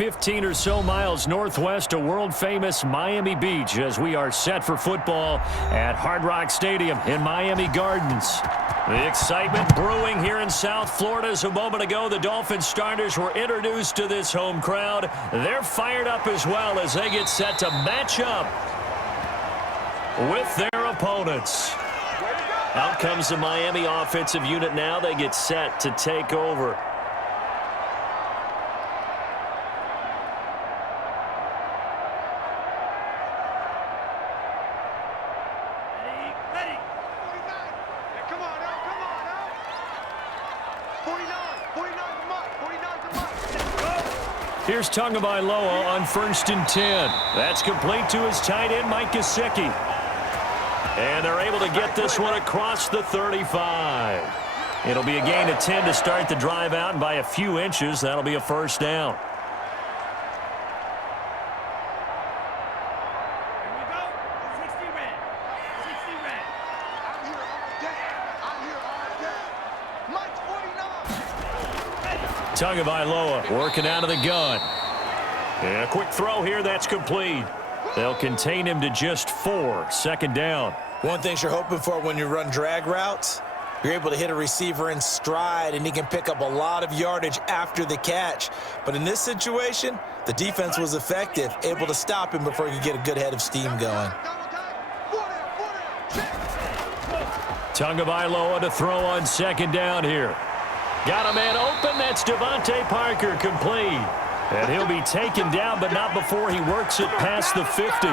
15 or so miles northwest of world-famous Miami Beach as we are set for football at Hard Rock Stadium in Miami Gardens. The excitement brewing here in South Florida as a moment ago. The Dolphins starters were introduced to this home crowd. They're fired up as well as they get set to match up with their opponents. Out comes the Miami offensive unit now. They get set to take over. Here's Tagovailoa on 1st and 10. That's complete to his tight end, Mike Gesicki. And they're able to get this one across the 35. It'll be a gain of 10 to start the drive out, and by a few inches, that'll be a first down. Tagovailoa working out of the gun. And a quick throw here, that's complete. They'll contain him to just 4. 2nd down. One thing you're hoping for when you run drag routes, you're able to hit a receiver in stride, and he can pick up a lot of yardage after the catch. But in this situation, the defense was effective, able to stop him before he could get a good head of steam going. Tagovailoa to throw on 2nd down here. Got a man open. That's Devontae Parker, complete. And he'll be taken down, but not before he works it past the 50.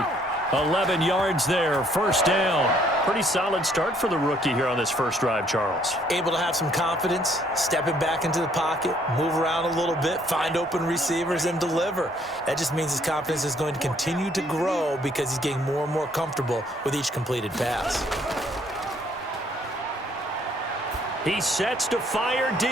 11 yards there, 1st down. Pretty solid start for the rookie here on this first drive, Charles. Able to have some confidence, stepping back into the pocket, move around a little bit, find open receivers, and deliver. That just means his confidence is going to continue to grow because he's getting more and more comfortable with each completed pass. He sets to fire deep.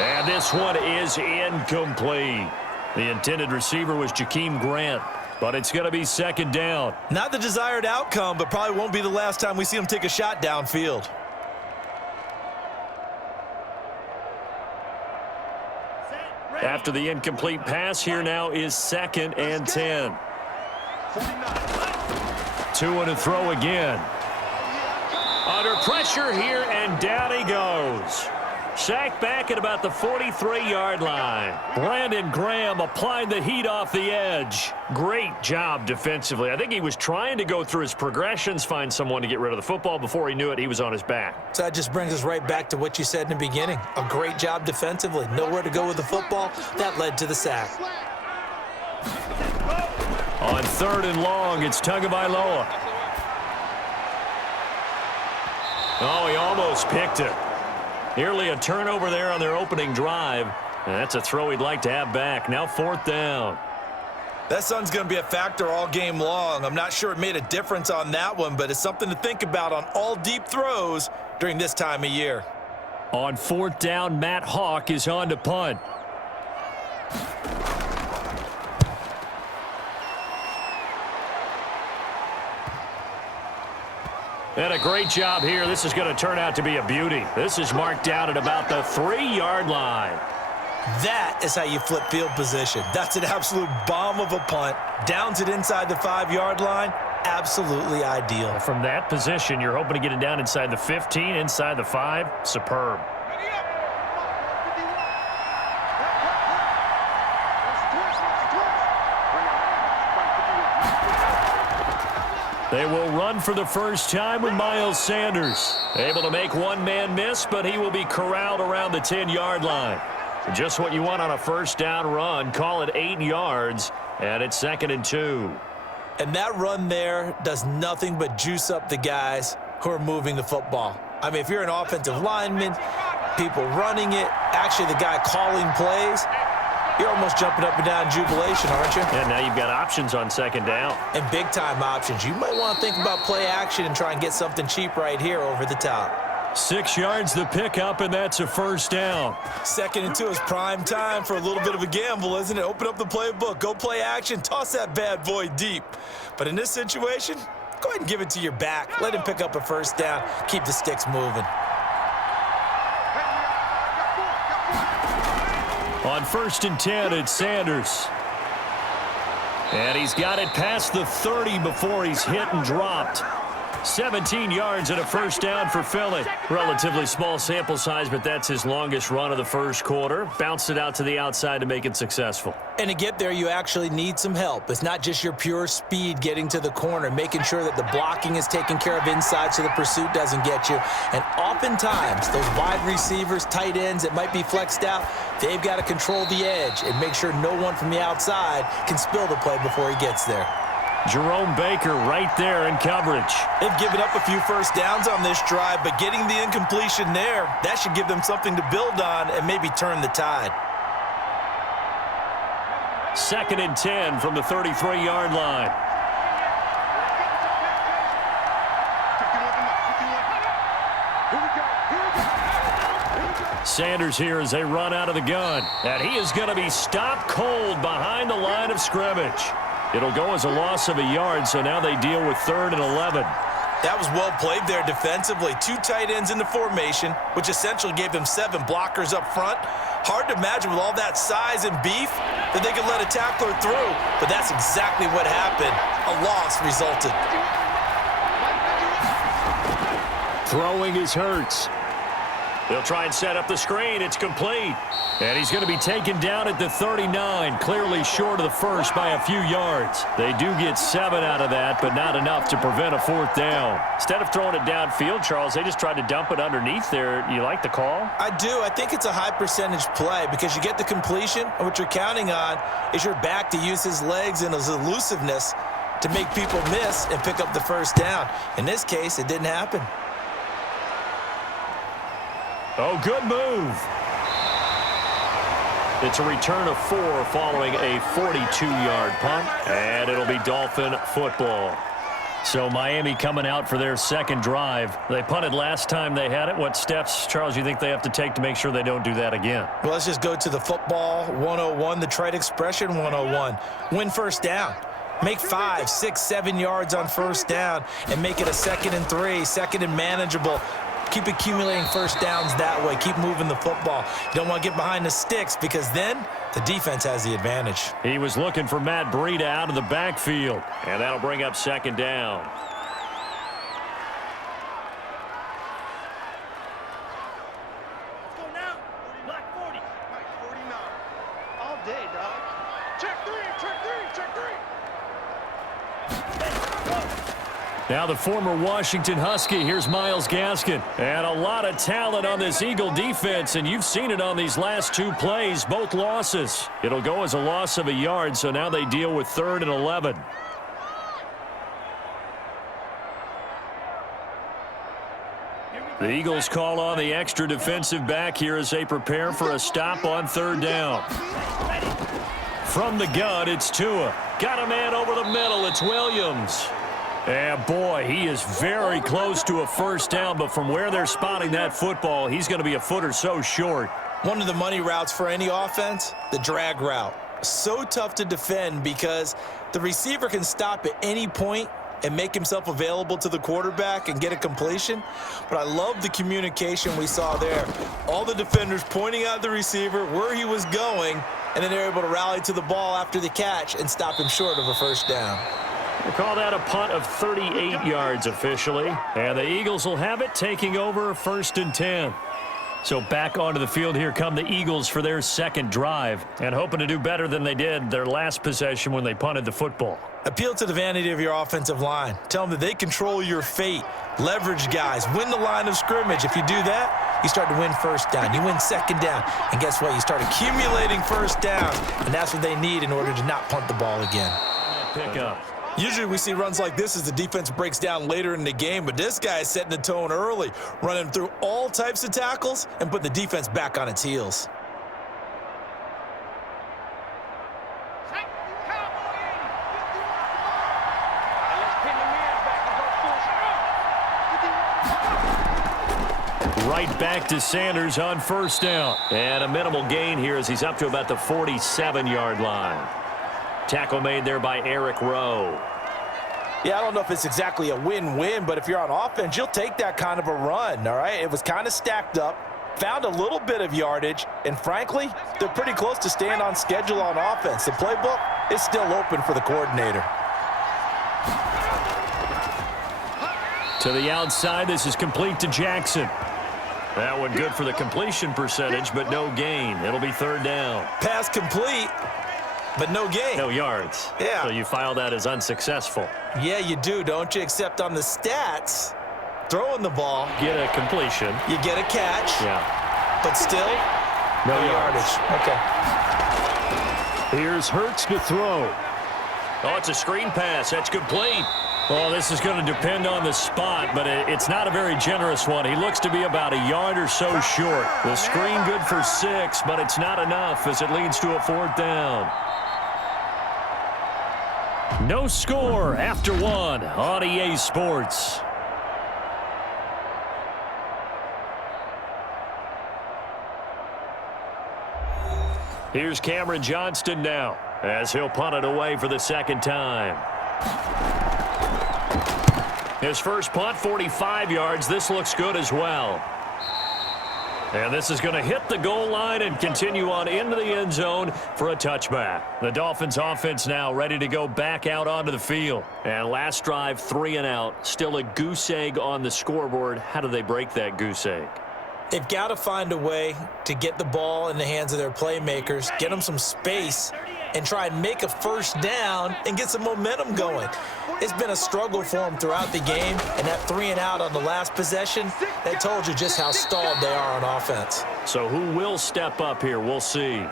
And this one is incomplete. The intended receiver was Jakeem Grant, but it's going to be 2nd down. Not the desired outcome, but probably won't be the last time we see him take a shot downfield. After the incomplete pass, here now is 2nd and 10. 2 and a throw again. Under pressure here, and down he goes. Sacked back at about the 43-yard line. Brandon Graham applying the heat off the edge. Great job defensively. I think he was trying to go through his progressions, find someone to get rid of the football. Before he knew it, he was on his back. So that just brings us right back to what you said in the beginning. A great job defensively. Nowhere to go with the football. That led to the sack. On 3rd and long, it's Tagovailoa. Oh, he almost picked it. Nearly a turnover there on their opening drive. And that's a throw he'd like to have back. Now 4th down. That sun's going to be a factor all game long. I'm not sure it made a difference on that one, but it's something to think about on all deep throws during this time of year. On 4th down, Matt Hawk is on to punt. And a great job here. This is going to turn out to be a beauty. This is marked out at about the 3-yard line. That is how you flip field position. That's an absolute bomb of a punt. Downs it inside the 5-yard line. Absolutely ideal. From that position, you're hoping to get it down inside the 15, inside the 5. Superb. They will run for the first time with Miles Sanders. Able to make one man miss, but he will be corralled around the 10-yard line. Just what you want on a first down run. Call it 8 yards, and it's 2nd and 2. And that run there does nothing but juice up the guys who are moving the football. I mean, if you're an offensive lineman, people running it, actually the guy calling plays, you're almost jumping up and down in jubilation, aren't you? And now you've got options on 2nd down. And big-time options. You might want to think about play action and try and get something cheap right here over the top. 6 yards the pickup, and that's a first down. 2nd and 2 is prime time for a little bit of a gamble, isn't it? Open up the playbook, go play action, toss that bad boy deep. But in this situation, go ahead and give it to your back. Let him pick up a first down. Keep the sticks moving. On 1st and 10, it's Sanders. And he's got it past the 30 before he's hit and dropped. 17 yards and a first down for Philly. Relatively small sample size, but that's his longest run of the first quarter. Bounced it out to the outside to make it successful. And to get there, you actually need some help. It's not just your pure speed getting to the corner, making sure that the blocking is taken care of inside so the pursuit doesn't get you. And oftentimes, those wide receivers, tight ends that might be flexed out, they've got to control the edge and make sure no one from the outside can spill the play before he gets there. Jerome Baker right there in coverage. They've given up a few first downs on this drive, but getting the incompletion there, that should give them something to build on and maybe turn the tide. 2nd and 10 from the 33-yard line. Sanders here as they run out of the gun. And he is going to be stopped cold behind the line of scrimmage. It'll go as a loss of a yard, so now they deal with 3rd and 11. That was well played there defensively. 2 tight ends in the formation, which essentially gave them 7 blockers up front. Hard to imagine with all that size and beef that they could let a tackler through, but that's exactly what happened. A loss resulted. Throwing is Hurts. They'll try and set up the screen. It's complete. And he's going to be taken down at the 39, clearly short of the first by a few yards. They do get 7 out of that, but not enough to prevent a 4th down. Instead of throwing it downfield, Charles, they just tried to dump it underneath there. You like the call? I do. I think it's a high percentage play because you get the completion, and what you're counting on is your back to use his legs and his elusiveness to make people miss and pick up the first down. In this case, it didn't happen. Oh, good move. It's a return of 4 following a 42-yard punt, and it'll be Dolphin football. So Miami coming out for their second drive. They punted last time they had it. What steps, Charles, you think they have to take to make sure they don't do that again? Well, let's just go to the football 101, the trite expression 101. Win first down. Make 5, 6, 7 yards on first down and make it a 2nd and 3, 2nd and manageable. Keep accumulating first downs that way. Keep moving the football. You don't want to get behind the sticks because then the defense has the advantage. He was looking for Matt Breida out of the backfield, and that'll bring up 2nd down. Let's go now. Black 40. Black 49. All day, dog. Check 3, check 3, check 3. Now the former Washington Husky, here's Myles Gaskin. And a lot of talent on this Eagle defense, and you've seen it on these last 2 plays, both losses. It'll go as a loss of a yard, so now they deal with 3rd and 11. The Eagles call on the extra defensive back here as they prepare for a stop on 3rd down. From the gun, it's Tua. Got a man over the middle, it's Williams. And boy, he is very close to a first down, but from where they're spotting that football, he's going to be a foot or so short. One of the money routes for any offense, the drag route. So tough to defend because the receiver can stop at any point and make himself available to the quarterback and get a completion. But I love the communication we saw there. All the defenders pointing out the receiver, where he was going, and then they're able to rally to the ball after the catch and stop him short of a first down. We'll call that a punt of 38 yards officially. And the Eagles will have it, taking over 1st and 10. So back onto the field here come the Eagles for their second drive and hoping to do better than they did their last possession when they punted the football. Appeal to the vanity of your offensive line. Tell them that they control your fate. Leverage guys. Win the line of scrimmage. If you do that, you start to win first down. You win second down. And guess what? You start accumulating first downs. And that's what they need in order to not punt the ball again. Pick up. Usually we see runs like this as the defense breaks down later in the game, but this guy is setting the tone early, running through all types of tackles and putting the defense back on its heels. Right back to Sanders on first down. And a minimal gain here as he's up to about the 47-yard line. Tackle made there by Eric Rowe. Yeah, I don't know if it's exactly a win-win, but if you're on offense, you'll take that kind of a run, all right? It was kind of stacked up, found a little bit of yardage, and frankly, they're pretty close to staying on schedule on offense. The playbook, it's still open for the coordinator. To the outside, this is complete to Jackson. That one good for the completion percentage, but no gain. It'll be third down. Pass complete, but no gain. No yards. Yeah. So you file that as unsuccessful. Yeah, you do, don't you? Except on the stats, throwing the ball, Get a completion. you get a catch, Yeah. but still, No yards. Okay. Here's Hurts to throw. Oh, it's a screen pass. That's complete. Well, this is going to depend on the spot, but it's not a very generous one. He looks to be about a yard or so short. The screen good for 6, but it's not enough as it leads to a fourth down. No score after 1 on EA Sports. Here's Cameron Johnston now as he'll punt it away for the second time. His first punt, 45 yards. This looks good as well. And this is going to hit the goal line and continue on into the end zone for a touchback. The Dolphins offense now ready to go back out onto the field. And last drive, 3 and out. Still a goose egg on the scoreboard. How do they break that goose egg? They've got to find a way to get the ball in the hands of their playmakers, get them some space, and try and make a first down and get some momentum going. It's been a struggle for them throughout the game, and that 3 and out on the last possession, that told you just how stalled they are on offense. So who will step up here? We'll see.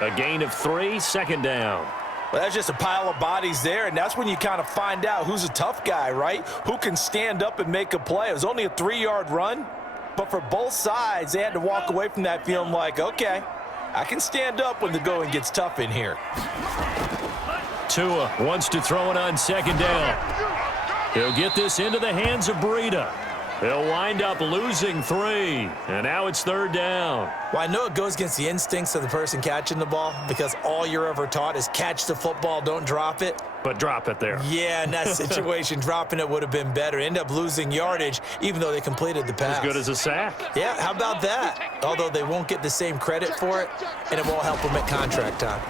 A gain of 3, second down. Well, that's just a pile of bodies there, and that's when you kind of find out who's a tough guy, right? Who can stand up and make a play. It was only a 3-yard run, but for both sides, they had to walk away from that feeling like, okay, I can stand up when the going gets tough in here. Tua wants to throw it on second down. He'll get this into the hands of Breida. He'll wind up losing 3, and now it's third down. Well, I know it goes against the instincts of the person catching the ball because all you're ever taught is catch the football, don't drop it. But drop it there. Yeah, in that situation, dropping it would have been better. End up losing yardage, even though they completed the pass. As good as a sack. Yeah, how about that? Although they won't get the same credit for it, and it won't help them at contract time.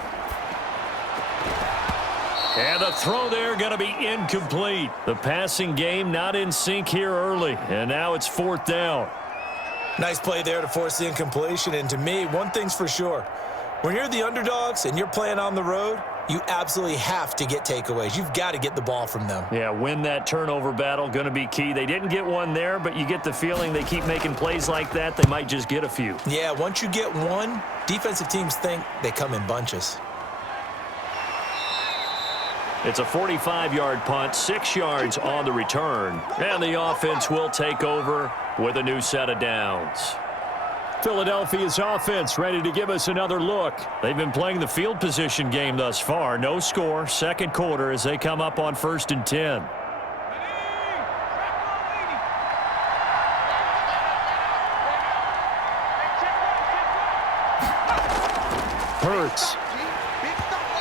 And the throw there going to be incomplete. The passing game not in sync here early, and now it's fourth down. Nice play there to force the incompletion, and to me, one thing's for sure. When you're the underdogs and you're playing on the road, you absolutely have to get takeaways. You've got to get the ball from them. Yeah, win that turnover battle, going to be key. They didn't get one there, but you get the feeling they keep making plays like that, they might just get a few. Yeah, once you get one, defensive teams think they come in bunches. It's a 45-yard punt, 6 yards on the return. And the offense will take over with a new set of downs. Philadelphia's offense ready to give us another look. They've been playing the field position game thus far. No score, second quarter as they come up on 1st and 10. Hurts.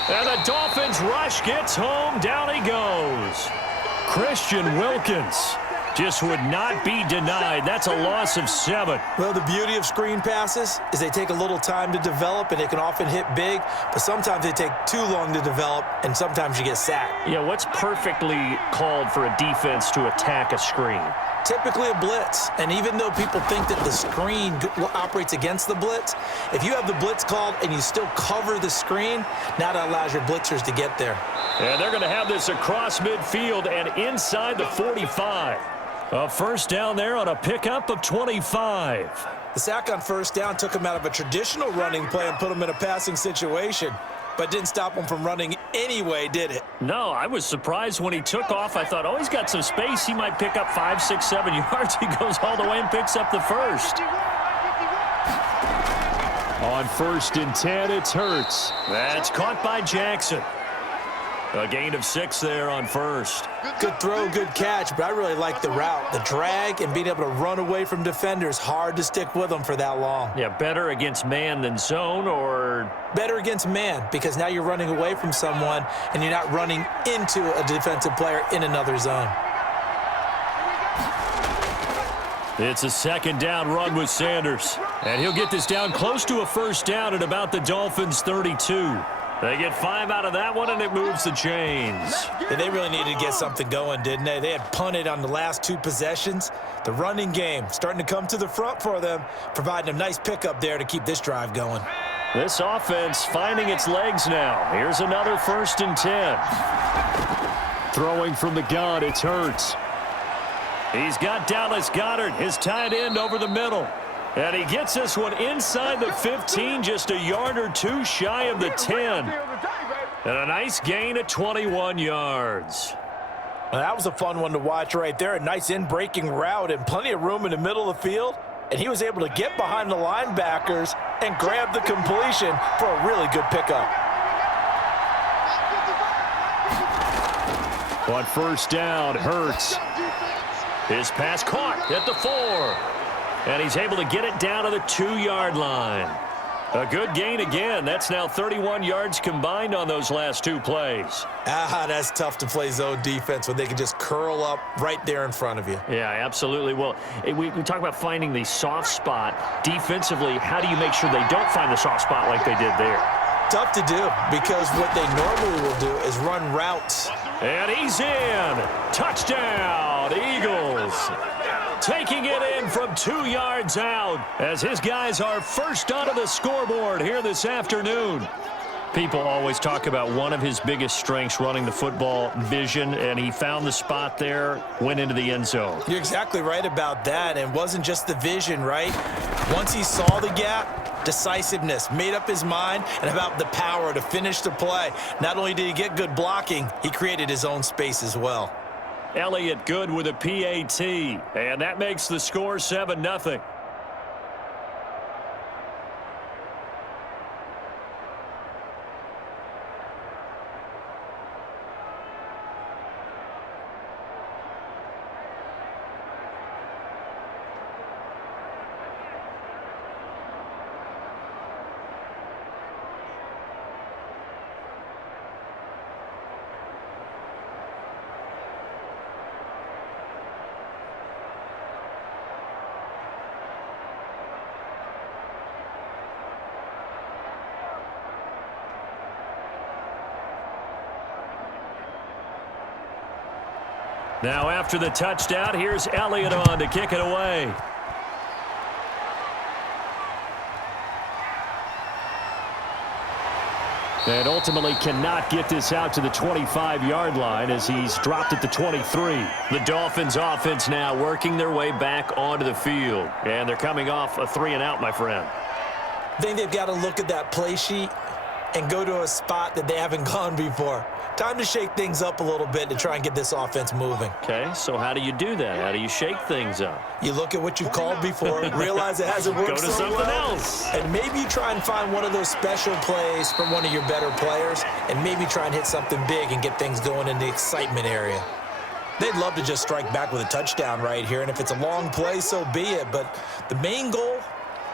And the Dolphins rush gets home. Down he goes. Christian Wilkins just would not be denied. That's a loss of 7. Well, the beauty of screen passes is they take a little time to develop, and they can often hit big, but sometimes they take too long to develop, and sometimes you get sacked. Yeah, what's perfectly called for a defense to attack a screen? Typically a blitz, and even though people think that the screen operates against the blitz, if you have the blitz called and you still cover the screen, now that allows your blitzers to get there. And they're going to have this across midfield and inside the 45. A first down there on a pickup of 25. The sack on first down took him out of a traditional running play and put him in a passing situation, but didn't stop him from running anyway, did it? No, I was surprised when he took off. I thought, oh, he's got some space. He might pick up 5, 6, 7 yards. He goes all the way and picks up the first. On 1st and 10, it's Hurts. That's caught by Jackson. A gain of 6 there on first. Good throw, good catch, but I really like the route. The drag and being able to run away from defenders, hard to stick with them for that long. Yeah, better against man than zone, or? Better against man, because now you're running away from someone and you're not running into a defensive player in another zone. It's a second down run with Sanders. And he'll get this down close to a first down at about the Dolphins' 32. They get 5 out of that one, and it moves the chains. Yeah, they really needed to get something going, didn't they? They had punted on the last 2 possessions. The running game starting to come to the front for them, providing a nice pickup there to keep this drive going. This offense finding its legs now. Here's another 1st and 10. Throwing from the gun, it's Hurts. He's got Dallas Goedert, his tight end, over the middle. And he gets this one inside the 15, just a yard or 2 shy of the 10. And a nice gain of 21 yards. Well, that was a fun one to watch right there. A nice in-breaking route and plenty of room in the middle of the field. And he was able to get behind the linebackers and grab the completion for a really good pickup. On 1st down, Hurts. His pass caught at the 4. And he's able to get it down to the 2-yard line. A good gain again. That's now 31 yards combined on those last 2 plays. That's tough to play zone defense when they can just curl up right there in front of you. Yeah, absolutely. Well, we talk about finding the soft spot. Defensively, how do you make sure they don't find the soft spot like they did there? Tough to do because what they normally will do is run routes. And he's in. Touchdown, Eagles. Taking it in from 2 yards out as his guys are first onto the scoreboard here this afternoon. People always talk about one of his biggest strengths running the football, vision, and he found the spot there, went into the end zone. You're exactly right about that, and it wasn't just the vision, right? Once he saw the gap, decisiveness, made up his mind, and about the power to finish the play. Not only did he get good blocking, he created his own space as well. Elliott good with a PAT, and that makes the score 7-0. Now after the touchdown, here's Elliott on to kick it away. And ultimately cannot get this out to the 25-yard line as he's dropped at the 23. The Dolphins offense now working their way back onto the field. And they're coming off a 3-and-out, my friend. I think they've got to look at that play sheet and go to a spot that they haven't gone before. Time to shake things up a little bit to try and get this offense moving. Okay, so how do you do that? How do you shake things up? You look at what you've called before, realize it hasn't worked Go to so something well, else. and maybe you try and find one of those special plays from one of your better players, and maybe try and hit something big and get things going in the excitement area. They'd love to just strike back with a touchdown right here, and if it's a long play, so be it. But the main goal,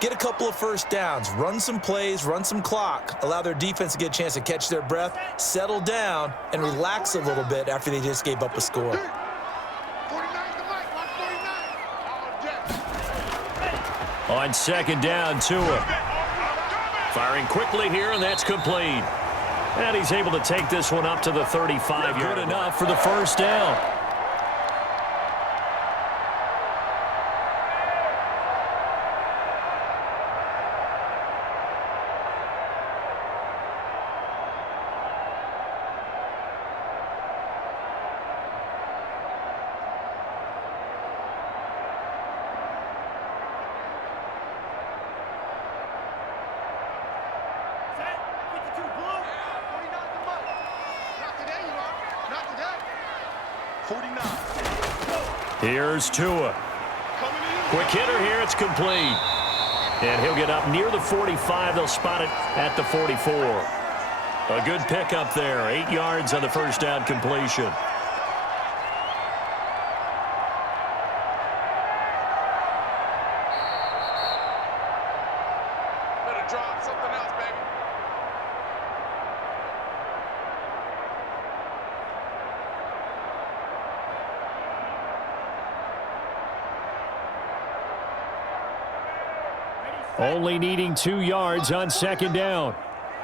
get a couple of first downs, run some plays, run some clock, allow their defense to get a chance to catch their breath, settle down, and relax a little bit after they just gave up a score. 49 to Mike, 149. On 2nd down, Tua. Firing quickly here, and that's complete. And he's able to take this one up to the 35. Good enough for the 1st down. Here's Tua. Quick hitter here. It's complete. And he'll get up near the 45. They'll spot it at the 44. A good pickup there. 8 yards on the 1st down completion. Better drop something else, baby. Only needing 2 yards on 2nd down.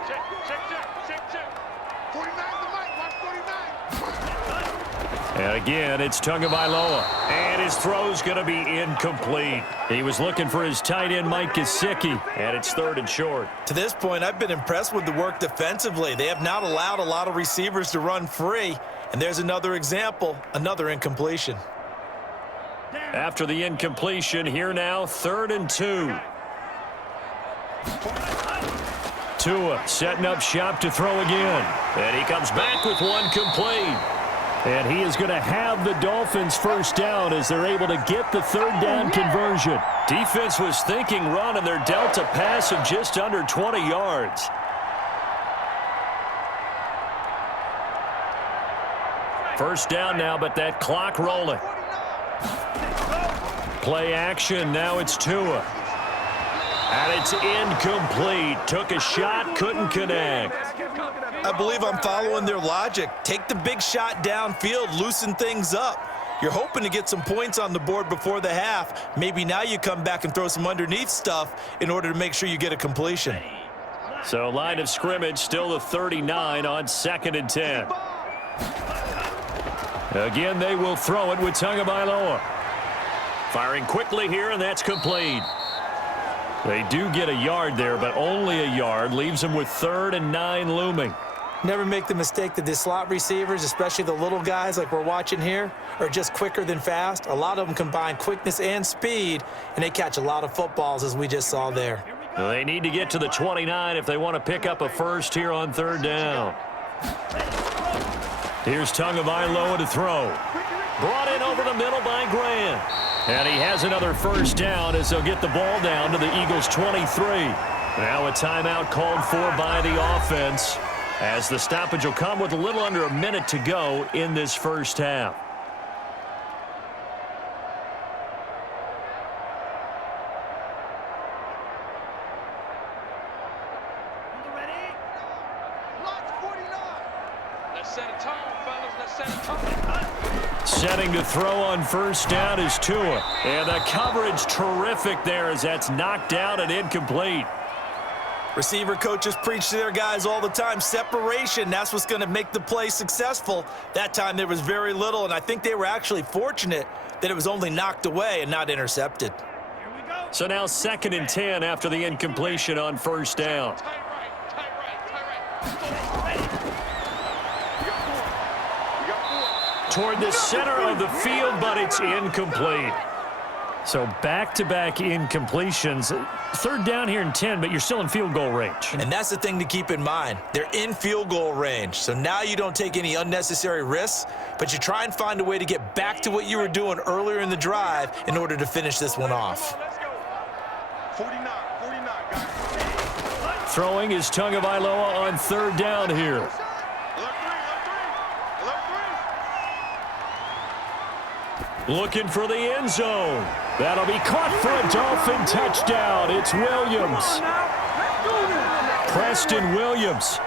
Check, check, check, check, check. And again, it's Tagovailoa. And his throw's going to be incomplete. He was looking for his tight end, Mike Gesicki, and it's 3rd and short. To this point, I've been impressed with the work defensively. They have not allowed a lot of receivers to run free. And there's another example, another incompletion. After the incompletion, here now, 3rd and 2. Tua setting up shop to throw again. And he comes back with one complete. And he is going to have the Dolphins first down as they're able to get the 3rd down conversion. Defense was thinking run, and they're dealt a pass of just under 20 yards. First down now, but that clock rolling. Play action, now it's Tua. And it's incomplete. Took a shot, couldn't connect. I believe I'm following their logic. Take the big shot downfield, loosen things up. You're hoping to get some points on the board before the half. Maybe now you come back and throw some underneath stuff in order to make sure you get a completion. So line of scrimmage still the 39 on 2nd and 10. Again, they will throw it with Tagovailoa. Firing quickly here, and that's complete. They do get a yard there, but only a yard. Leaves them with 3rd and 9 looming. Never make the mistake that the slot receivers, especially the little guys like we're watching here, are just quicker than fast. A lot of them combine quickness and speed, and they catch a lot of footballs, as we just saw there. They need to get to the 29 if they want to pick up a first here on 3rd down. Here's Tagovailoa to throw. Brought in over the middle by Graham. And he has another first down as they'll get the ball down to the Eagles' 23. Now a timeout called for by the offense, as the stoppage will come with a little under a minute to go in this first half. Setting to throw on first down is Tua. And the coverage terrific there as that's knocked down and incomplete. Receiver coaches preach to their guys all the time. Separation, that's what's going to make the play successful. That time there was very little, and I think they were actually fortunate that it was only knocked away and not intercepted. So now 2nd and 10 after the incompletion on first down. Toward the center of the field, but it's incomplete. So back-to-back incompletions. 3rd down here in 10, but you're still in field goal range. And that's the thing to keep in mind. They're in field goal range. So now you don't take any unnecessary risks, but you try and find a way to get back to what you were doing earlier in the drive in order to finish this one off. 49, guys. Throwing is Tagovailoa on 3rd down here. Looking for the end zone. That'll be caught for a Dolphin touchdown. It's Williams. Preston Williams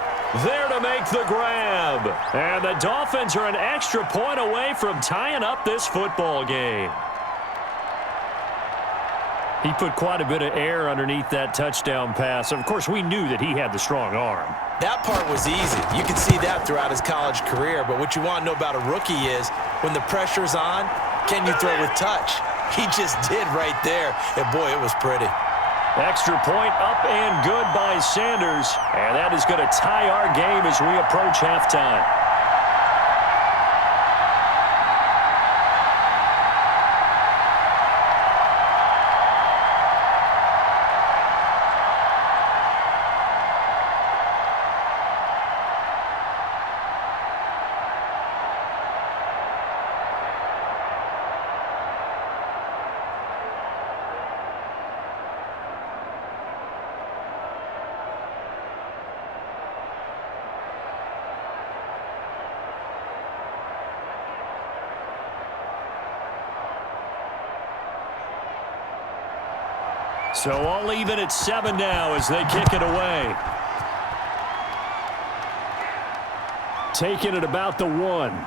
there to make the grab. And the Dolphins are an extra point away from tying up this football game. He put quite a bit of air underneath that touchdown pass. Of course, we knew that he had the strong arm. That part was easy. You can see that throughout his college career. But what you want to know about a rookie is when the pressure's on, can you throw with touch? He just did right there. And, boy, it was pretty. Extra point up and good by Sanders. And that is going to tie our game as we approach halftime. So all even at 7 now as they kick it away. Taking it about the 1.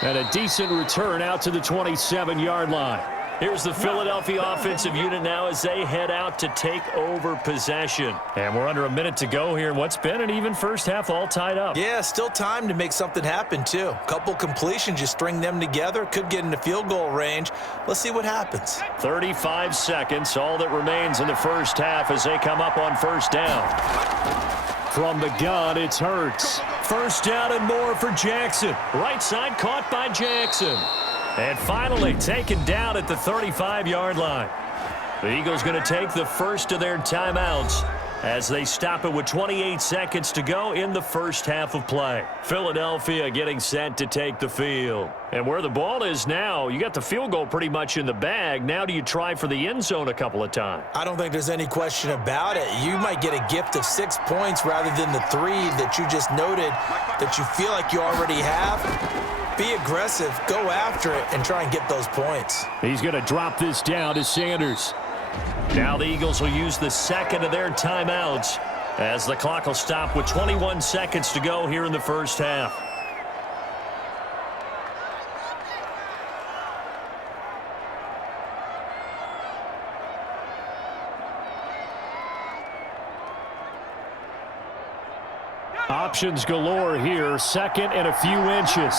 And a decent return out to the 27-yard line. Here's the Philadelphia offensive unit now as they head out to take over possession. And we're under a minute to go here in what's been an even first half, all tied up. Yeah, still time to make something happen, too. A couple completions, you string them together, could get into field goal range. Let's see what happens. 35 seconds, all that remains in the first half as they come up on first down. From the gun, it's Hurts. First down and more for Jackson. Right side caught by Jackson. And finally taken down at the 35-yard line. The Eagles going to take the first of their timeouts as they stop it with 28 seconds to go in the first half of play. Philadelphia getting set to take the field. And where the ball is now, you got the field goal pretty much in the bag. Now do you try for the end zone a couple of times? I don't think there's any question about it. You might get a gift of 6 points rather than the 3 that you just noted that you feel like you already have. Be aggressive, go after it, and try and get those points. He's going to drop this down to Sanders. Now the Eagles will use the second of their timeouts as the clock will stop with 21 seconds to go here in the first half. Options galore here, second and a few inches.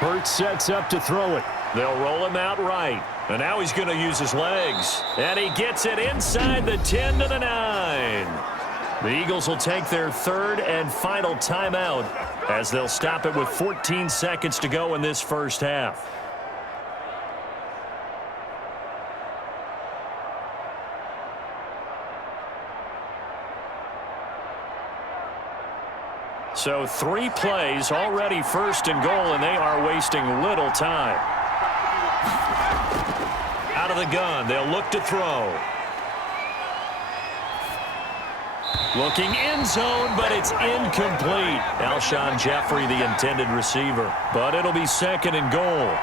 Hurts sets up to throw it. They'll roll him out right. And now he's going to use his legs. And he gets it inside the 10 to the 9. The Eagles will take their third and final timeout as they'll stop it with 14 seconds to go in this first half. So 3 plays already first and goal, and they are wasting little time. Out of the gun, they'll look to throw. Looking end zone, but it's incomplete. Alshon Jeffrey, the intended receiver. But it'll be second and goal.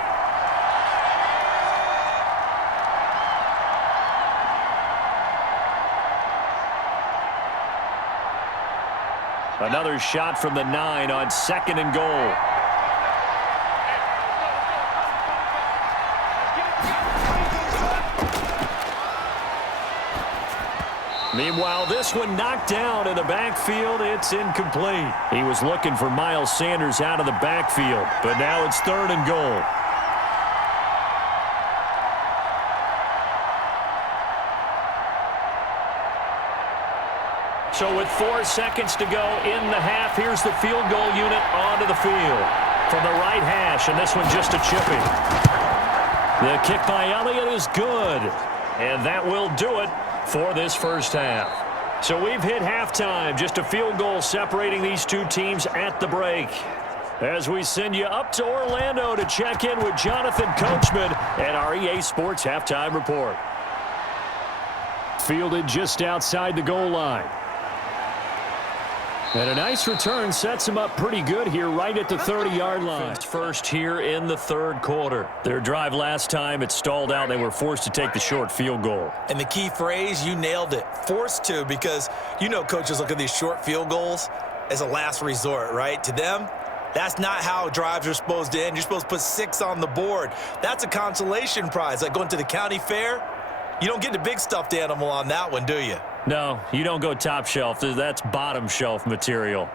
Another shot from the 9 on second and goal. Meanwhile, this one knocked down in the backfield. It's incomplete. He was looking for Miles Sanders out of the backfield, but now it's third and goal. So with 4 seconds to go in the half, here's the field goal unit onto the field. From the right hash, and this one just a chipping. The kick by Elliott is good. And that will do it for this first half. So we've hit halftime, just a field goal separating these two teams at the break. As we send you up to Orlando to check in with Jonathan Coachman and our EA Sports Halftime Report. Fielded just outside the goal line. And a nice return sets him up pretty good here right at the 30-yard line. First here in the third quarter. Their drive last time, it stalled out. They were forced to take the short field goal. And the key phrase, you nailed it. Forced to, because you know coaches look at these short field goals as a last resort, right? To them, that's not how drives are supposed to end. You're supposed to put 6 on the board. That's a consolation prize. Like going to the county fair, you don't get the big stuffed animal on that one, do you? No, you don't go top shelf. That's bottom shelf material.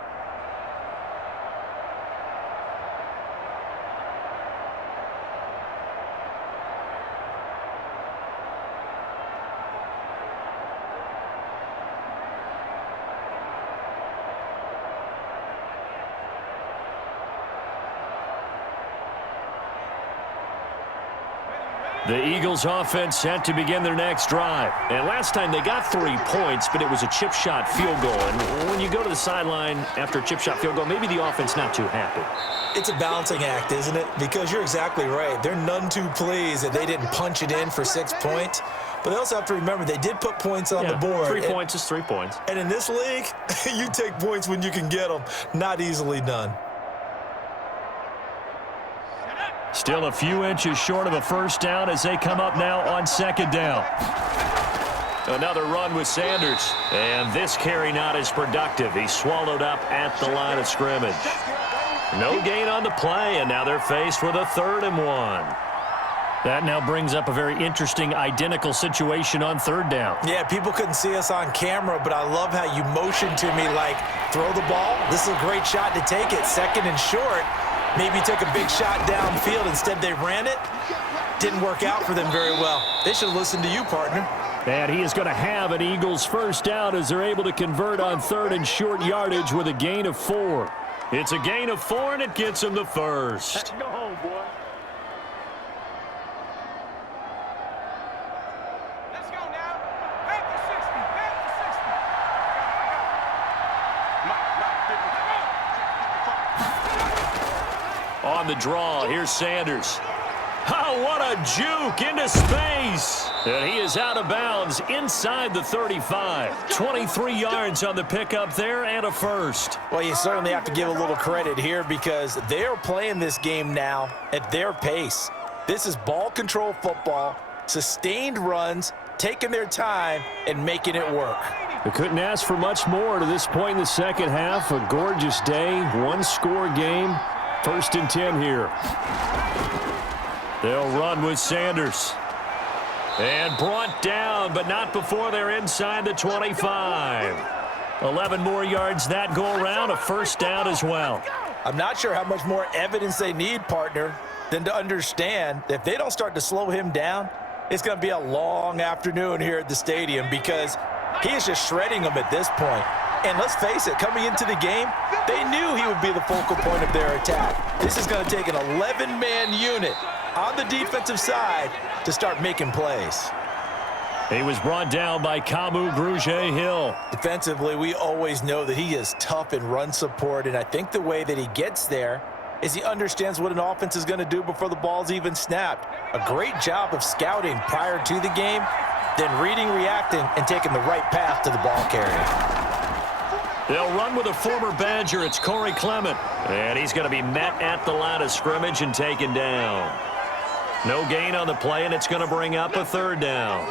The Eagles offense set to begin their next drive. And last time they got 3 points, but it was a chip shot field goal. And when you go to the sideline after a chip shot field goal, maybe the offense not too happy. It's a balancing act, isn't it? Because you're exactly right. They're none too pleased that they didn't punch it in for 6 points. But they also have to remember they did put points on the board. 3 points is 3 points. And in this league, you take points when you can get them. Not easily done. Still a few inches short of a first down as they come up now on second down. Another run with Sanders. And this carry not as productive. He's swallowed up at the line of scrimmage. No gain on the play, and now they're faced with a 3rd and 1. That now brings up a very interesting identical situation on 3rd down. Yeah, people couldn't see us on camera, but I love how you motioned to me like, throw the ball. This is a great shot to take it. 2nd and short. Maybe took a big shot downfield. Instead, they ran it. Didn't work out for them very well. They should listen to you, partner. And he is going to have an Eagles 1st down as they're able to convert on 3rd and short yardage with a gain of 4. It's a gain of 4, and it gets him the 1st. Go home, boy. Let's go now. Back to 60. Back to 60. On the draw, here's Sanders. Oh, what a juke into space. And he is out of bounds inside the 35. 23 yards on the pickup there and a 1st. Well, you certainly have to give a little credit here because they're playing this game now at their pace. This is ball control football, sustained runs, taking their time, and making it work. They couldn't ask for much more to this point in the second half. A gorgeous day, 1-score game. 1st and 10 here. They'll run with Sanders. And brought down, but not before they're inside the 25. 11 more yards that go around, a 1st down as well. I'm not sure how much more evidence they need, partner, than to understand that if they don't start to slow him down, it's going to be a long afternoon here at the stadium because he is just shredding them at this point. And let's face it, coming into the game, they knew he would be the focal point of their attack. This is going to take an 11-man unit on the defensive side to start making plays. He was brought down by Kamu Grugier-Hill. Defensively, we always know that he is tough in run support, and I think the way that he gets there is he understands what an offense is going to do before the ball's even snapped. A great job of scouting prior to the game, then reading, reacting, and taking the right path to the ball carrier. They'll run with a former Badger. It's Corey Clement. And he's going to be met at the line of scrimmage and taken down. No gain on the play, and it's going to bring up a 3rd down.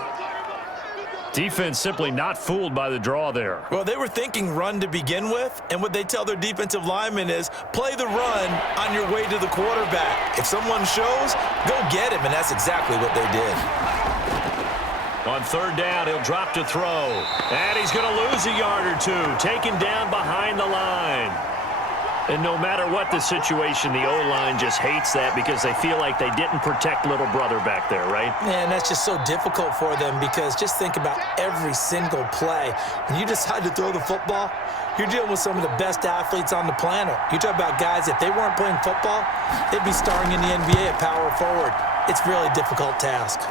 Defense simply not fooled by the draw there. Well, they were thinking run to begin with, and what they tell their defensive linemen is play the run on your way to the quarterback. If someone shows, go get him, and that's exactly what they did. On 3rd down, he'll drop to throw. And he's going to lose a yard or 2, taken down behind the line. And no matter what the situation, the O-line just hates that because they feel like they didn't protect little brother back there, right? And that's just so difficult for them because just think about every single play. When you decide to throw the football, you're dealing with some of the best athletes on the planet. You talk about guys, if they weren't playing football, they'd be starring in the NBA at power forward. It's a really difficult task.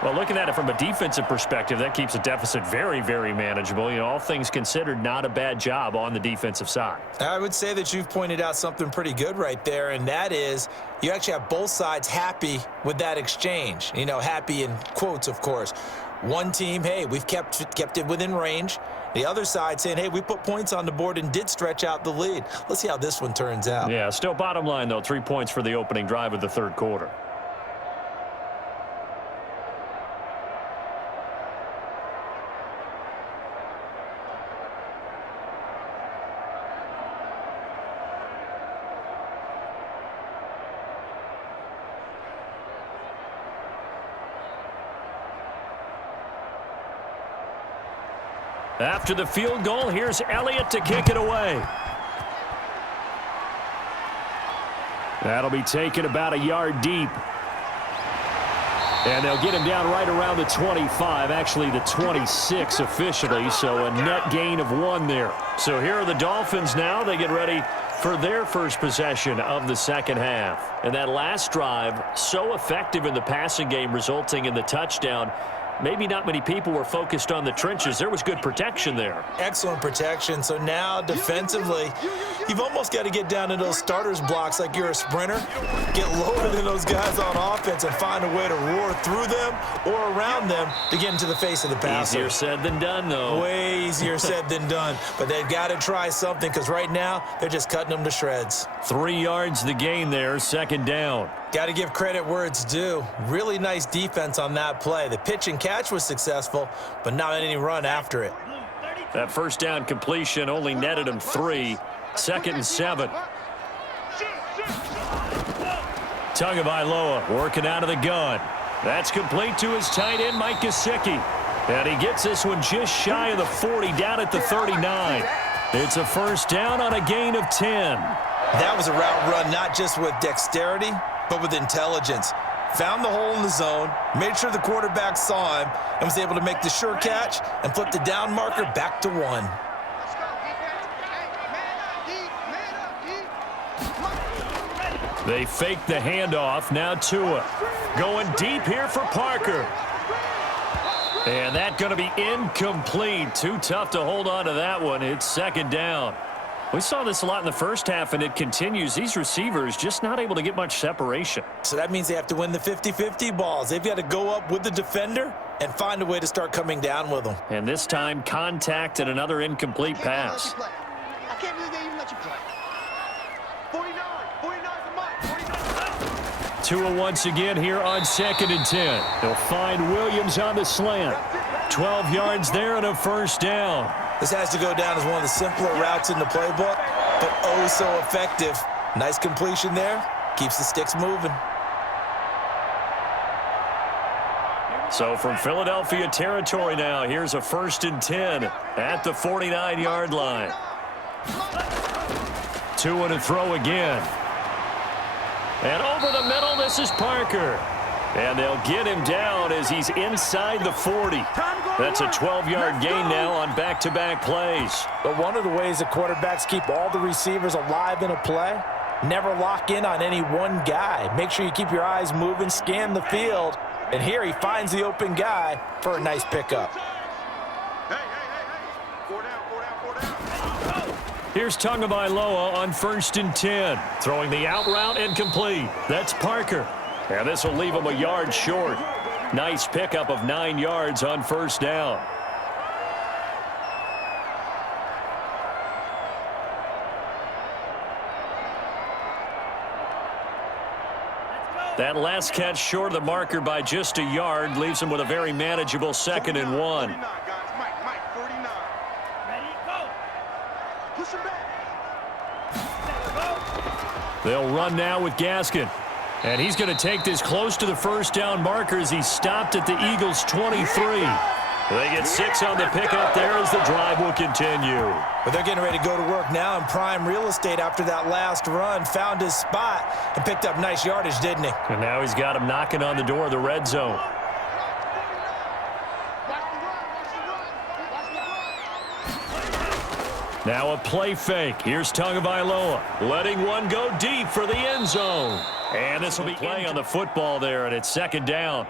Well, looking at it from a defensive perspective, that keeps a deficit very, very manageable. You know, all things considered, not a bad job on the defensive side. I would say that you've pointed out something pretty good right there, and that is you actually have both sides happy with that exchange. You know, happy in quotes, of course. One team, hey, we've kept it within range. The other side saying, hey, we put points on the board and did stretch out the lead. Let's see how this one turns out. Yeah, still bottom line, though, 3 points for the opening drive of the 3rd quarter. After the field goal, here's Elliott to kick it away. That'll be taken about a yard deep. And they'll get him down right around the 25, actually the 26 officially, so a net gain of 1 there. So here are the Dolphins now. They get ready for their first possession of the second half. And that last drive, so effective in the passing game, resulting in the touchdown. Maybe not many people were focused on the trenches. There was good protection there. Excellent protection. So now defensively, you've almost got to get down to those starters blocks like you're a sprinter. Get loaded in those guys on offense and find a way to roar through them or around them to get into the face of the passer. Easier said than done, though. Way easier said than done. But they've got to try something because right now they're just cutting them to shreds. 3 yards the gain there, 2nd down. Got to give credit where it's due. Really nice defense on that play. The pitch and catch was successful, but not any run after it. That first down completion only netted him 3. 2nd and 7. Tagovailoa working out of the gun. That's complete to his tight end, Mike Gesicki. And he gets this one just shy of the 40, down at the 39. It's a first down on a gain of 10. That was a route run not just with dexterity, but with intelligence. Found the hole in the zone, made sure the quarterback saw him, and was able to make the sure catch and flip the down marker back to 1. They fake the handoff. Now Tua going deep here for Parker. And that's going to be incomplete. Too tough to hold on to that one. It's 2nd down. We saw this a lot in the first half, and it continues. These receivers just not able to get much separation. So that means they have to win the 50-50 balls. They've got to go up with the defender and find a way to start coming down with them. And this time, contact and another incomplete pass. I can't believe they even let you play. 49 for Mike. Tua once again here on 2nd and 10. They'll find Williams on the slant. 12 yards there and a first down. This has to go down as one of the simpler routes in the playbook, but oh so effective. Nice completion there. Keeps the sticks moving. So from Philadelphia territory now, here's a 1st and 10 at the 49-yard line. Tua to throw again. And over the middle, this is Parker. And they'll get him down as he's inside the 40. That's a 12-yard gain now on back-to-back plays. But one of the ways that quarterbacks keep all the receivers alive in a play, never lock in on any one guy. Make sure you keep your eyes moving, scan the field. And here he finds the open guy for a nice pickup. Hey. 4 down. Here's Tagovailoa on 1st and 10. Throwing the out route incomplete. That's Parker. And this will leave him a yard short. Nice pickup of 9 yards on 1st down. That last catch short of the marker by just a yard leaves him with a very manageable 2nd and 1. 49, guys. Mike, 49. Ready, go. Push him back. They'll run now with Gaskin. And he's going to take this close to the first down marker as he stopped at the Eagles' 23. They get 6 on the pickup there as the drive will continue. But they're getting ready to go to work now in prime real estate after that last run. Found his spot and picked up nice yardage, didn't he? And now he's got him knocking on the door of the red zone. Now a play fake. Here's Tagovailoa letting one go deep for the end zone. And this will be play on the football there, and it's 2nd down.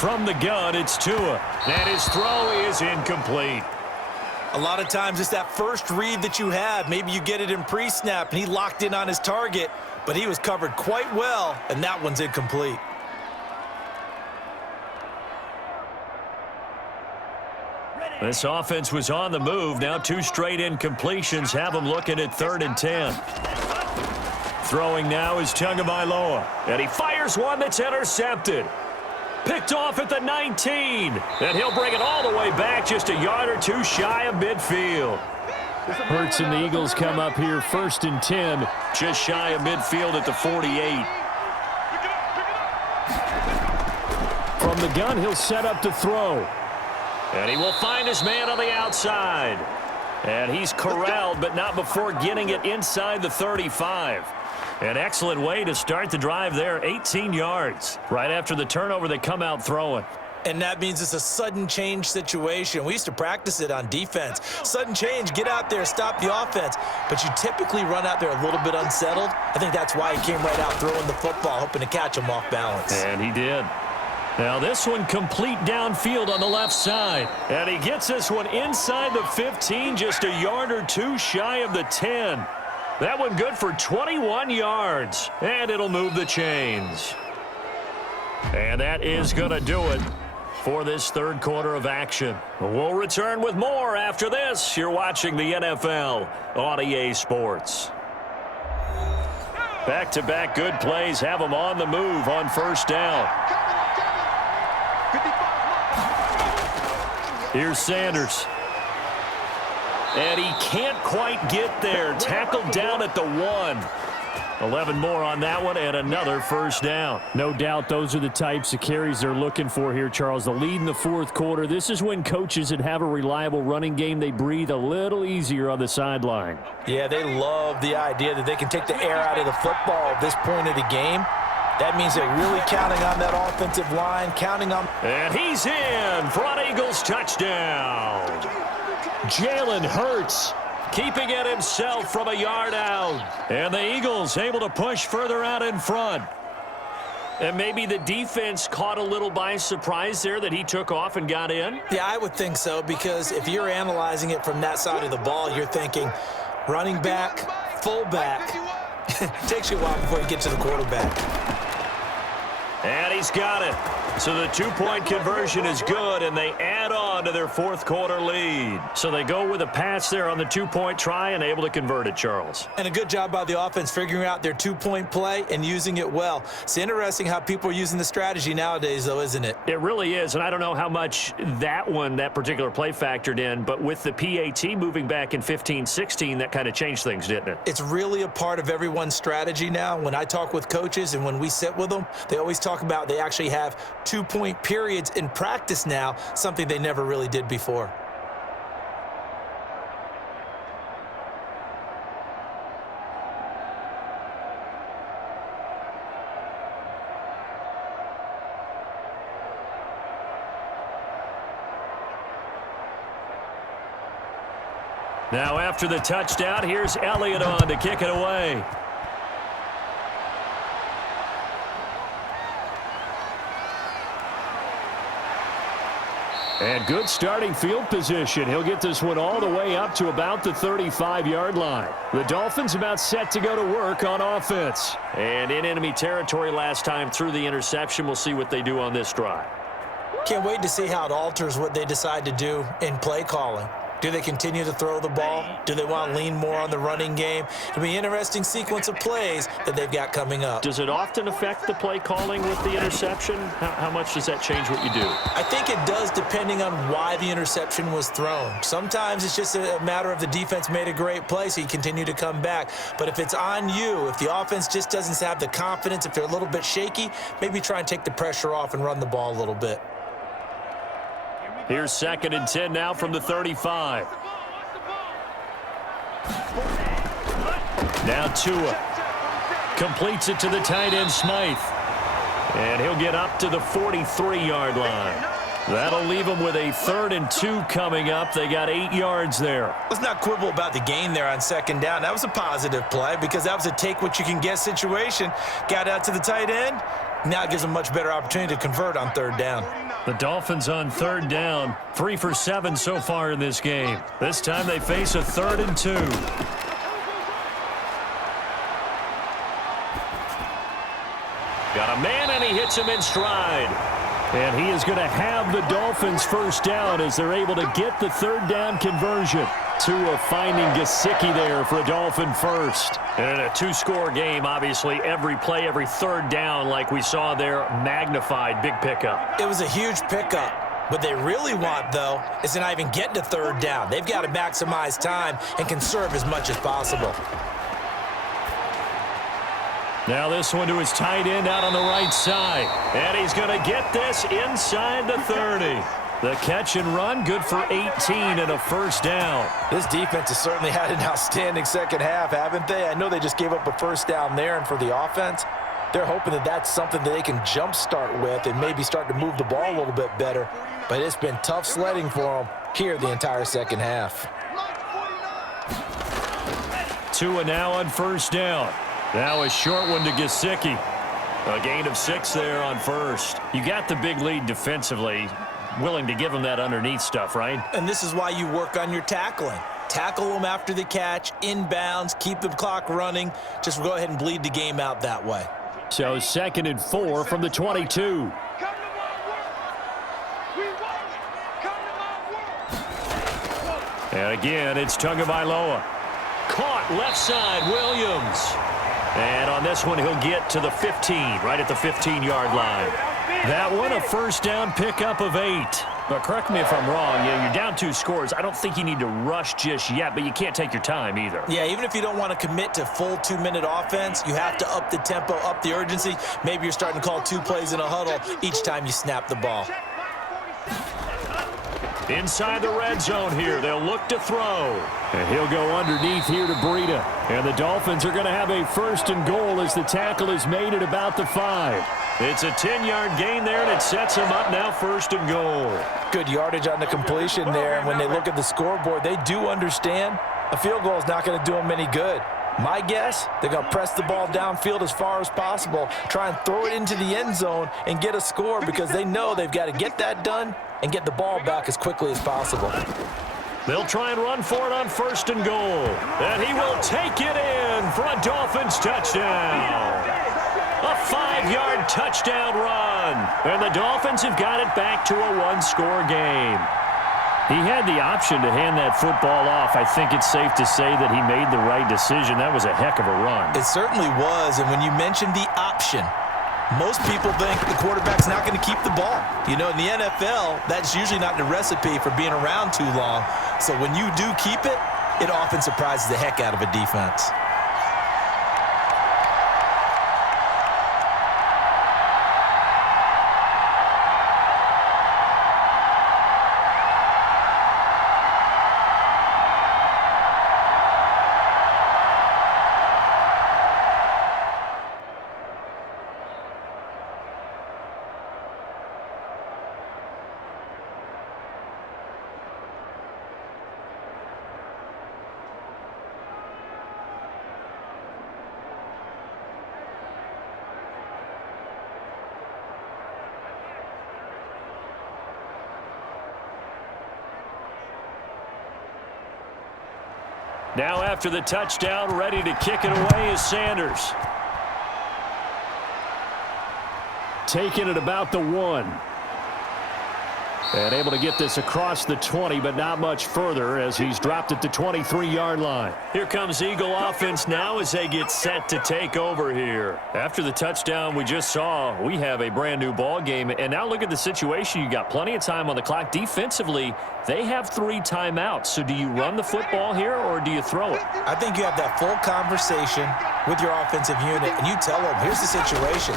From the gun, it's Tua. And his throw is incomplete. A lot of times it's that first read that you have. Maybe you get it in pre-snap, and he locked in on his target, but he was covered quite well, and that one's incomplete. This offense was on the move. Now 2 straight incompletions have them looking at 3rd and 10. Throwing now is Tagovailoa. And he fires one that's intercepted. Picked off at the 19. And he'll bring it all the way back just a yard or 2 shy of midfield. Hurts and the Eagles come up here 1st and 10. Just shy of midfield at the 48. From the gun, he'll set up to throw. And he will find his man on the outside. And he's corralled, but not before getting it inside the 35. An excellent way to start the drive there, 18 yards. Right after the turnover, they come out throwing. And that means it's a sudden change situation. We used to practice it on defense. Sudden change, get out there, stop the offense. But you typically run out there a little bit unsettled. I think that's why he came right out throwing the football, hoping to catch him off balance. And he did. Now this one complete downfield on the left side. And he gets this one inside the 15, just a yard or two shy of the 10. That one good for 21 yards. And it'll move the chains. And that is going to do it for this third quarter of action. We'll return with more after this. You're watching the NFL on EA Sports. Back-to-back good plays have them on the move on first down. Here's Sanders. And he can't quite get there. Tackled down at the 1. 11 more on that one and another first down. No doubt those are the types of carries they're looking for here, Charles. The lead in the fourth quarter. This is when coaches that have a reliable running game, they breathe a little easier on the sideline. Yeah, they love the idea that they can take the air out of the football at this point of the game. That means they're really counting on that offensive line, counting on... And he's in. Front Eagles touchdown. Jalen Hurts keeping it himself from a yard out. And the Eagles able to push further out in front. And maybe the defense caught a little by surprise there that he took off and got in? Yeah, I would think so, because if you're analyzing it from that side of the ball, you're thinking running back, fullback. Takes you a while before you get to the quarterback. And he's got it. So the two-point conversion is good, and they add on to their fourth quarter lead. So they go with a pass there on the two-point try and able to convert it, Charles. And a good job by the offense figuring out their two-point play and using it well. It's interesting how people are using the strategy nowadays, though, isn't it? It really is, and I don't know how much that particular play factored in, but with the PAT moving back in 15-16, that kind of changed things, didn't it? It's really a part of everyone's strategy now. When I talk with coaches and when we sit with them, they always talk about they actually have two-point periods in practice now, something they never really did before. Now after the touchdown, here's Elliott on to kick it away. And good starting field position. He'll get this one all the way up to about the 35-yard line. The Dolphins about set to go to work on offense. And in enemy territory last time through the interception. We'll see what they do on this drive. Can't wait to see how it alters what they decide to do in play calling. Do they continue to throw the ball? Do they want to lean more on the running game? It'll be an interesting sequence of plays that they've got coming up. Does it often affect the play calling with the interception? How much does that change what you do? I think it does, depending on why the interception was thrown. Sometimes it's just a matter of the defense made a great play, so you continue to come back. But if it's on you, if the offense just doesn't have the confidence, if they're a little bit shaky, maybe try and take the pressure off and run the ball a little bit. Here's 2nd and 10 now from the 35. Now Tua completes it to the tight end Smythe. And he'll get up to the 43-yard line. That'll leave them with a 3rd and 2 coming up. They got 8 yards there. Let's not quibble about the gain there on 2nd down. That was a positive play because that was a take-what-you-can-get situation. Got out to the tight end. Now it gives them a much better opportunity to convert on 3rd down. The Dolphins on 3rd down, 3 for 7 so far in this game. This time they face a 3rd and 2. Got a man, and he hits him in stride. And he is going to have the Dolphins first down as they're able to get the 3rd down conversion. Tua finding Gesicki there for a Dolphin first. And in a 2-score game, obviously, every play, every 3rd down, like we saw there, magnified, big pickup. It was a huge pickup. What they really want, though, is to not even get to 3rd down. They've got to maximize time and conserve as much as possible. Now this one to his tight end out on the right side. And he's going to get this inside the 30. The catch and run, good for 18 and a first down. This defense has certainly had an outstanding second half, haven't they? I know they just gave up a first down there, and for the offense, they're hoping that that's something that they can jumpstart with and maybe start to move the ball a little bit better. But it's been tough sledding for them here the entire second half. Tua now on first down. Now a short one to Gesicki. A gain of 6 there on first. You got the big lead defensively. Willing to give them that underneath stuff, right? And this is why you work on your tackling. Tackle them after the catch, inbounds, keep the clock running. Just go ahead and bleed the game out that way. So 2nd and 4 from the 22. And again, it's Tagovailoa. Caught left side, Williams. And on this one, he'll get to the 15, right at the 15-yard line. That one, a first down pickup of 8. But correct me if I'm wrong, you're down 2 scores. I don't think you need to rush just yet, but you can't take your time either. Yeah, even if you don't want to commit to full 2-minute offense, you have to up the tempo, up the urgency. Maybe you're starting to call 2 plays in a huddle each time you snap the ball. Inside the red zone here, they'll look to throw. And he'll go underneath here to Breida. And the Dolphins are going to have a 1st and goal as the tackle is made at about the 5. It's a 10-yard gain there, and it sets them up now 1st and goal. Good yardage on the completion there. And when they look at the scoreboard, they do understand a field goal is not going to do them any good. My guess, they're going to press the ball downfield as far as possible, try and throw it into the end zone and get a score because they know they've got to get that done and get the ball back as quickly as possible. They'll try and run for it on 1st and goal. And he will take it in for a Dolphins touchdown. A 5-yard touchdown run. And the Dolphins have got it back to a 1-score game. He had the option to hand that football off. I think it's safe to say that he made the right decision. That was a heck of a run. It certainly was. And when you mentioned the option, most people think the quarterback's not going to keep the ball. You know, in the NFL, that's usually not the recipe for being around too long. So when you do keep it, it often surprises the heck out of a defense. Now after the touchdown, ready to kick it away is Sanders. Taking it about the 1. And able to get this across the 20, but not much further as he's dropped at the 23-yard line. Here comes Eagle offense now as they get set to take over here. After the touchdown we just saw, we have a brand new ball game. And now look at the situation. You got plenty of time on the clock. Defensively, they have 3 timeouts. So do you run the football here or do you throw it? I think you have that full conversation with your offensive unit, and you tell them, here's the situation.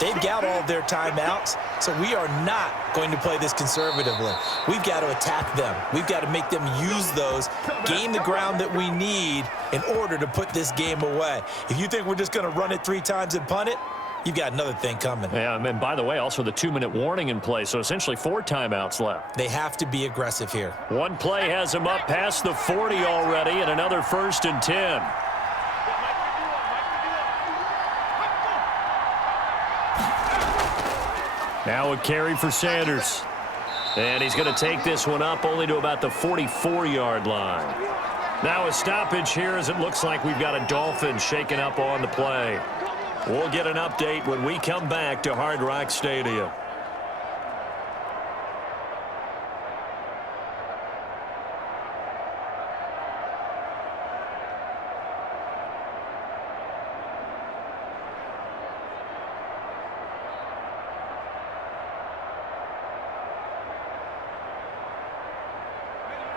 They've got all of their timeouts, so we are not going to play this conservatively. We've got to attack them. We've got to make them use those, gain the ground that we need in order to put this game away. If you think we're just going to run it 3 times and punt it, you've got another thing coming. Yeah, and by the way, also the 2-minute warning in play, so essentially 4 timeouts left. They have to be aggressive here. One play has them up past the 40 already, and another 1st and 10. Now a carry for Sanders. And he's going to take this one up only to about the 44-yard line. Now a stoppage here as it looks like we've got a Dolphin shaking up on the play. We'll get an update when we come back to Hard Rock Stadium.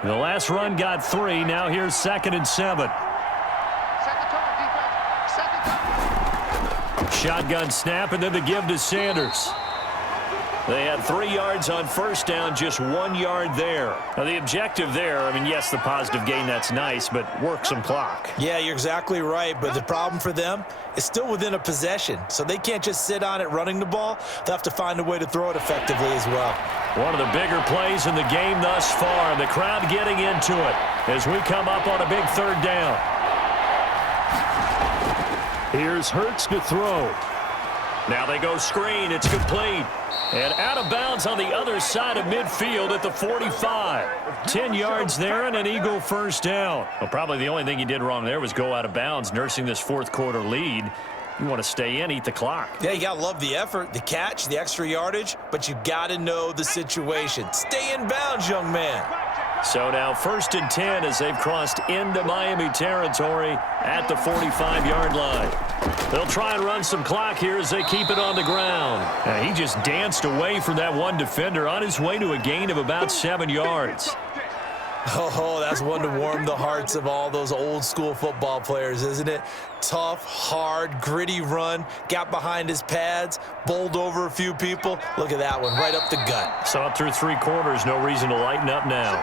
The last run got 3. Now here's 2nd and 7. Shotgun snap, and then the give to Sanders. They had 3 yards on first down, just 1 yard there. Now, the objective there, I mean, yes, the positive gain, that's nice, but work some clock. Yeah, you're exactly right, but the problem for them is still within a possession, so they can't just sit on it running the ball. They'll have to find a way to throw it effectively as well. One of the bigger plays in the game thus far. The crowd getting into it as we come up on a big 3rd down. Here's Hurts to throw. Now they go screen. It's complete. And out of bounds on the other side of midfield at the 45. 10 yards there and an Eagle first down. Well, probably the only thing he did wrong there was go out of bounds, nursing this fourth quarter lead. You want to stay in, eat the clock. Yeah, you got to love the effort, the catch, the extra yardage, but you got to know the situation. Stay in bounds, young man. So now 1st and 10 as they've crossed into Miami territory at the 45-yard line. They'll try and run some clock here as they keep it on the ground. And he just danced away from that one defender on his way to a gain of about 7 yards. Oh, that's one to warm the hearts of all those old-school football players, isn't it? Tough, hard, gritty run, got behind his pads, bowled over a few people. Look at that one, right up the gut. Saw it through 3 quarters, no reason to lighten up now.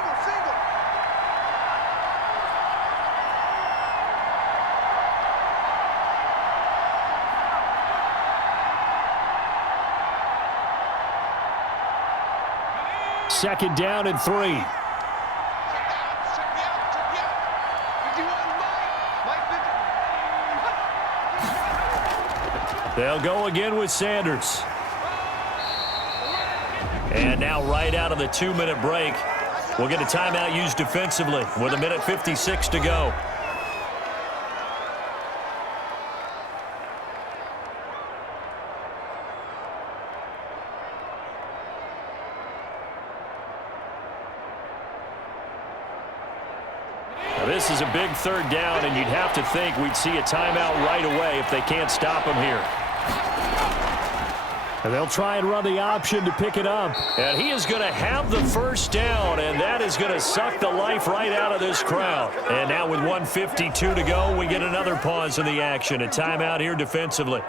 Second down and 3. They'll go again with Sanders. And now right out of the 2-minute break, we'll get a timeout used defensively with 1:56 to go. Now this is a big 3rd down, and you'd have to think we'd see a timeout right away if they can't stop him here. And they'll try and run the option to pick it up. And he is going to have the first down, and that is going to suck the life right out of this crowd. And now with 1:52 to go, we get another pause in the action. A timeout here defensively.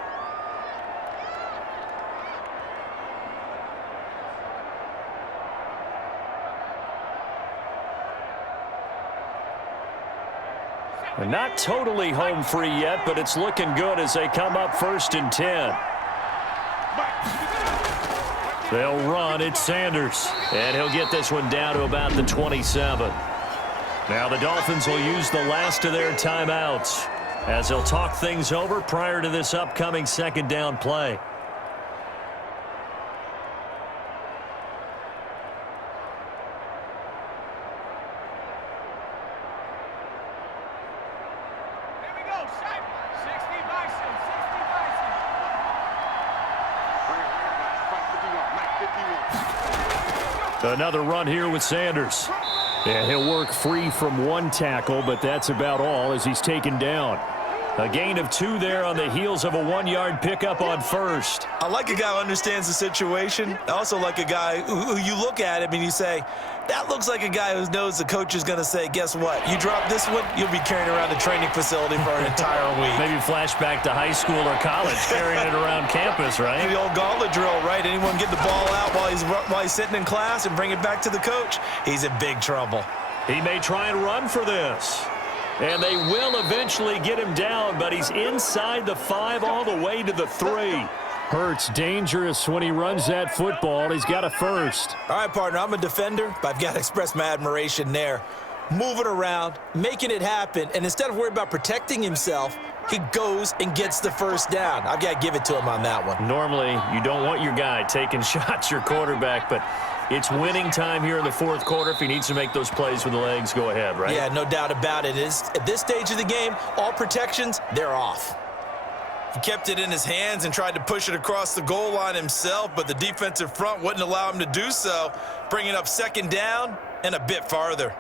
And not totally home free yet, but it's looking good as they come up 1st and 10. They'll run. It's Sanders. And he'll get this one down to about the 27. Now the Dolphins will use the last of their timeouts as they'll talk things over prior to this upcoming 2nd down play. Another run here with Sanders. And he'll work free from 1 tackle, but that's about all as he's taken down. A gain of 2 there on the heels of a 1-yard pickup on 1st. I like a guy who understands the situation. I also like a guy who you look at him and you say, that looks like a guy who knows the coach is going to say, guess what? You drop this one, you'll be carrying around the training facility for an entire week. Maybe flashback to high school or college, carrying it around campus, right? The old gauntlet drill, right? Anyone get the ball out while he's sitting in class and bring it back to the coach? He's in big trouble. He may try and run for this. And they will eventually get him down, but he's inside the 5 all the way to the 3. Hurts dangerous when he runs that football. He's got a first. All right, partner, I'm a defender, but I've got to express my admiration there. Moving around, making it happen, and instead of worrying about protecting himself, he goes and gets the first down. I've got to give it to him on that one. Normally, you don't want your guy taking shots, your quarterback, but it's winning time here in the 4th quarter. If he needs to make those plays with the legs, go ahead, right? Yeah, no doubt about it. At this stage of the game, all protections, they're off. He kept it in his hands and tried to push it across the goal line himself, but the defensive front wouldn't allow him to do so, bringing up 2nd down and a bit farther.